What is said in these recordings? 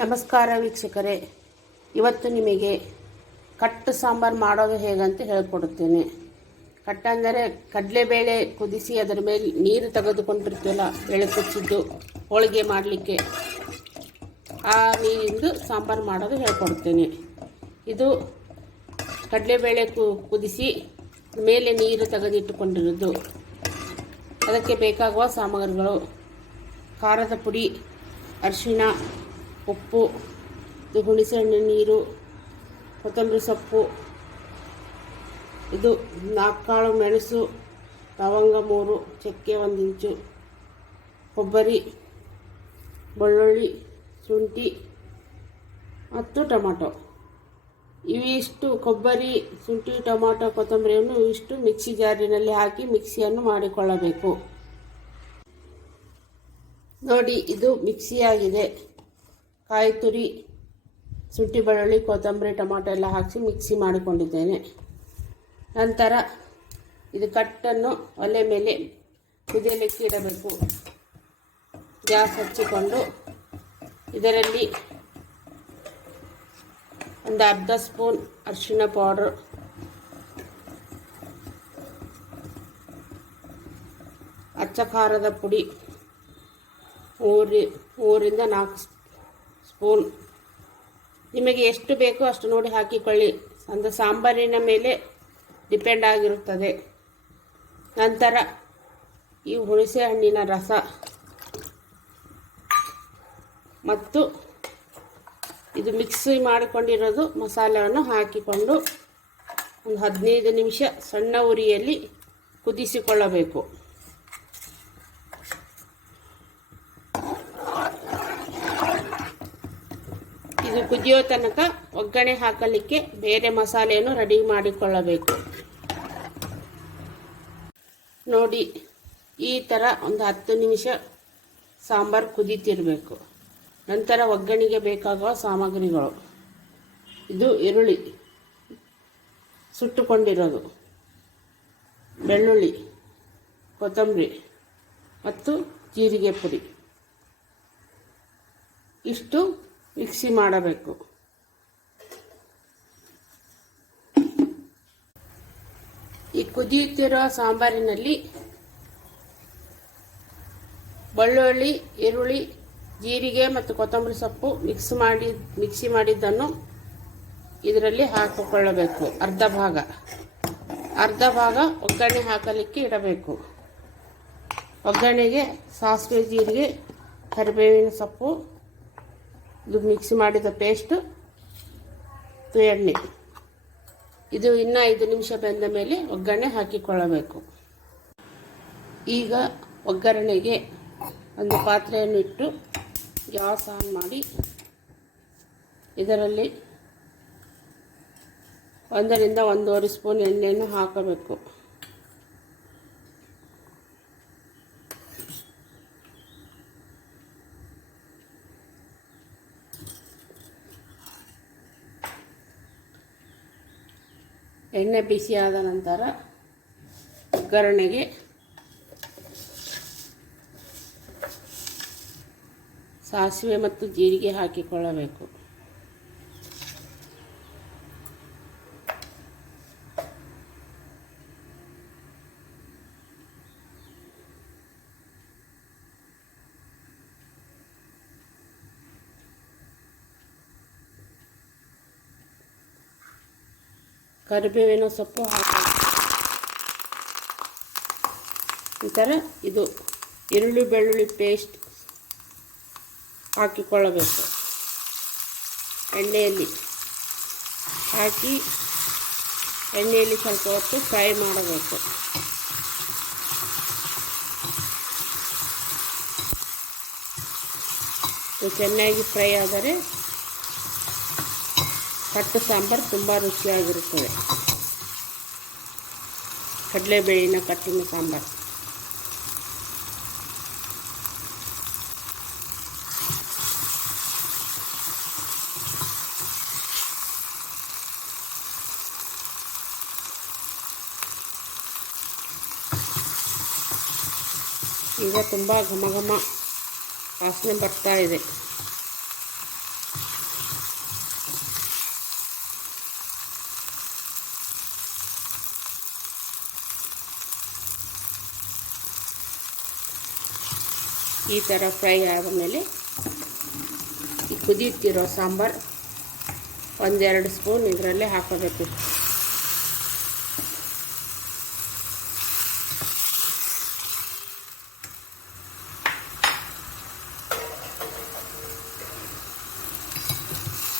ನಮಸ್ಕಾರ ವೀಕ್ಷಕರೇ, ಇವತ್ತು ನಿಮಗೆ ಕಟ್ಟು ಸಾಂಬಾರು ಮಾಡೋದು ಹೇಗಂತ ಹೇಳಿಕೊಡುತ್ತೇನೆ. ಕಟ್ಟಂದರೆ ಕಡಲೆಬೇಳೆ ಕುದಿಸಿ ಅದರ ಮೇಲೆ ನೀರು ತೆಗೆದುಕೊಂಡಿರ್ತೀವಲ್ಲ, ಬೇಳೆ ಕುಚ್ಚಿದ್ದು ಹೋಳಿಗೆ ಮಾಡಲಿಕ್ಕೆ, ಆ ನೀರಿಂದು ಸಾಂಬಾರು ಮಾಡೋದು ಹೇಳಿಕೊಡುತ್ತೇನೆ. ಇದು ಕಡಲೆಬೇಳೆ ಕುದಿಸಿ ಮೇಲೆ ನೀರು ತೆಗೆದಿಟ್ಟುಕೊಂಡಿರೋದು. ಅದಕ್ಕೆ ಬೇಕಾಗುವ ಸಾಮಗ್ರಿಗಳು: ಖಾರದ ಪುಡಿ, ಅರಿಶಿಣ, ಉಪ್ಪು, ಹುಣಸೆಹಣ್ಣಿನ ನೀರು, ಕೊತ್ತಂಬರಿ ಸೊಪ್ಪು, ಇದು 4 ಕಾಳು ಮೆಣಸು, ಲವಂಗ 3, ಚಕ್ಕೆ 1 ಇಂಚು, ಕೊಬ್ಬರಿ, ಬೆಳ್ಳುಳ್ಳಿ, ಶುಂಠಿ ಮತ್ತು ಟೊಮಾಟೊ. ಇವಿಷ್ಟು ಕೊಬ್ಬರಿ, ಶುಂಠಿ, ಟೊಮಾಟೊ, ಕೊತ್ತಂಬರಿಯನ್ನು ಇವಿಷ್ಟು ಮಿಕ್ಸಿ ಜಾರಿನಲ್ಲಿ ಹಾಕಿ ಮಿಕ್ಸಿಯನ್ನು ಮಾಡಿಕೊಳ್ಳಬೇಕು. ನೋಡಿ, ಇದು ಮಿಕ್ಸಿಯಾಗಿದೆ. ಕಾಯಿ ತುರಿ, ಶುಂಠಿ, ಬೆಳ್ಳುಳ್ಳಿ, ಕೊತ್ತಂಬರಿ, ಟೊಮಾಟೊ ಎಲ್ಲ ಹಾಕಿ ಮಿಕ್ಸಿ ಮಾಡಿಕೊಂಡಿದ್ದೇನೆ. ನಂತರ ಇದು ಕಟ್ಟನ್ನು ಒಲೆ ಮೇಲೆ ಕುದಿಯಲಿಕ್ಕೆ ಇಡಬೇಕು. ಗ್ಯಾಸ್ ಹಚ್ಚಿಕೊಂಡು ಇದರಲ್ಲಿ ಒಂದು ಅರ್ಧ ಸ್ಪೂನ್ ಅರಿಶಿಣ ಪೌಡರ್, ಅಚ್ಚ ಖಾರದ ಪುಡಿ 3 ರಿಂದ 4 ಸ್ಪೂನ್, ನಿಮಗೆ ಎಷ್ಟು ಬೇಕೋ ಅಷ್ಟು ನೋಡಿ ಹಾಕಿಕೊಳ್ಳಿ. ಒಂದು ಸಾಂಬಾರಿನ ಮೇಲೆ ಡಿಪೆಂಡ್ ಆಗಿರುತ್ತದೆ. ನಂತರ ಈ ಹುಣಸೆ ಹಣ್ಣಿನ ರಸ ಮತ್ತು ಇದು ಮಿಕ್ಸಿ ಮಾಡಿಕೊಂಡಿರೋದು ಮಸಾಲೆಯನ್ನು ಹಾಕಿಕೊಂಡು ಒಂದು 15 ನಿಮಿಷ ಸಣ್ಣ ಉರಿಯಲ್ಲಿ ಕುದಿಸಿಕೊಳ್ಳಬೇಕು. ಇದು ಕುದಿಯೋ ತನಕ ಒಗ್ಗರಣೆ ಹಾಕಲಿಕ್ಕೆ ಬೇರೆ ಮಸಾಲೆಯನ್ನು ರೆಡಿ ಮಾಡಿಕೊಳ್ಳಬೇಕು. ನೋಡಿ, ಈ ಥರ ಒಂದು 10 ನಿಮಿಷ ಸಾಂಬಾರು ಕುದೀತಿರಬೇಕು. ನಂತರ ಒಗ್ಗರಣೆಗೆ ಬೇಕಾಗುವ ಸಾಮಗ್ರಿಗಳು: ಇದು ಈರುಳ್ಳಿ ಸುಟ್ಟುಕೊಂಡಿರೋದು, ಬೆಳ್ಳುಳ್ಳಿ, ಕೊತ್ತಂಬರಿ ಮತ್ತು ಜೀರಿಗೆ ಪುಡಿ, ಇಷ್ಟು ಮಿಕ್ಸಿ ಮಾಡಬೇಕು. ಈ ಕುದಿಯುತ್ತಿರುವ ಸಾಂಬಾರಿನಲ್ಲಿ ಬೆಳ್ಳುಳ್ಳಿ, ಈರುಳ್ಳಿ, ಜೀರಿಗೆ ಮತ್ತು ಕೊತ್ತಂಬರಿ ಸೊಪ್ಪು ಮಿಕ್ಸಿ ಮಾಡಿದ್ದನ್ನು ಇದರಲ್ಲಿ ಹಾಕಿಕೊಳ್ಳಬೇಕು. ಅರ್ಧ ಭಾಗ ಒಗ್ಗರಣೆ ಹಾಕಲಿಕ್ಕೆ ಇಡಬೇಕು. ಒಗ್ಗರಣೆಗೆ ಸಾಸಿವೆ, ಜೀರಿಗೆ, ಕರಿಬೇವಿನ ಸೊಪ್ಪು, ಇದು ಮಿಕ್ಸಿ ಮಾಡಿದ ಪೇಸ್ಟು, ಎಣ್ಣೆ. ಇದು ಇನ್ನೂ 5 ನಿಮಿಷ ಬೆಂದ ಮೇಲೆ ಒಗ್ಗರಣೆ ಹಾಕಿಕೊಳ್ಳಬೇಕು. ಈಗ ಒಗ್ಗರಣೆಗೆ ಒಂದು ಪಾತ್ರೆಯನ್ನು ಇಟ್ಟು ಗ್ಯಾಸ್ ಆನ್ ಮಾಡಿ ಇದರಲ್ಲಿ 1 ರಿಂದ 1.5 ಸ್ಪೂನ್ ಎಣ್ಣೆಯನ್ನು ಹಾಕಬೇಕು. ಎಣ್ಣೆ ಬಿಸಿಯಾದ ನಂತರ ಒಗ್ಗರಣೆಗೆ ಸಾಸಿವೆ ಮತ್ತು ಜೀರಿಗೆ ಹಾಕಿಕೊಳ್ಳಬೇಕು. ಕರಿಬೇವಿನ ಸೊಪ್ಪು ಹಾಕಬೇಕು. ನಂತರ ಇದು ಈರುಳ್ಳಿ, ಬೆಳ್ಳುಳ್ಳಿ ಪೇಸ್ಟ್ ಹಾಕಿಕೊಳ್ಳಬೇಕು. ಎಣ್ಣೆಯಲ್ಲಿ ಹಾಕಿ ಎಣ್ಣೆಯಲ್ಲಿ ಸ್ವಲ್ಪ ಹೊತ್ತು ಫ್ರೈ ಮಾಡಬೇಕು. ಚೆನ್ನಾಗಿ ಫ್ರೈ ಆದರೆ ಕಟ್ಟು ಸಾಂಬಾರು ತುಂಬ ರುಚಿಯಾಗಿರುತ್ತದೆ. ಕಡಲೆಬೇಳಿನ ಕಟ್ಟಿನ ಸಾಂಬಾರು. ಈಗ ತುಂಬ ಘಮ ಘಮ ವಾಸನೆ ಬರ್ತಾ ಇದೆ. ಈ ಥರ ಫ್ರೈ ಆದಮೇಲೆ ಈ ಕುದೀತಿರೋ ಸಾಂಬಾರು ಒಂದೆರಡು ಸ್ಪೂನ್ ಇದರಲ್ಲೇ ಹಾಕೋಬೇಕು.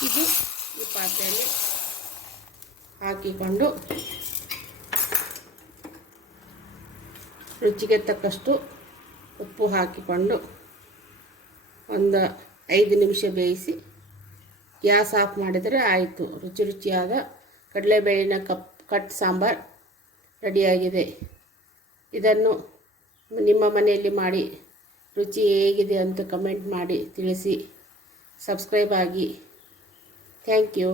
ಇದು ಈ ಪಾತ್ರೆಯಲ್ಲಿ ಹಾಕಿಕೊಂಡು ರುಚಿಗೆ ತಕ್ಕಷ್ಟು ಉಪ್ಪು ಹಾಕಿಕೊಂಡು ಒಂದು 5 ನಿಮಿಷ ಬೇಯಿಸಿ ಗ್ಯಾಸ್ ಆಫ್ ಮಾಡಿದರೆ ಆಯಿತು. ರುಚಿಯಾದ ಕಡಲೆಬೇಳಿನ ಕಟ್ ಸಾಂಬಾರು ರೆಡಿಯಾಗಿದೆ. ಇದನ್ನು ನಿಮ್ಮ ಮನೆಯಲ್ಲಿ ಮಾಡಿ ರುಚಿ ಹೇಗಿದೆ ಅಂತ ಕಮೆಂಟ್ ಮಾಡಿ ತಿಳಿಸಿ. ಸಬ್ಸ್ಕ್ರೈಬ್ ಆಗಿ. Thank you.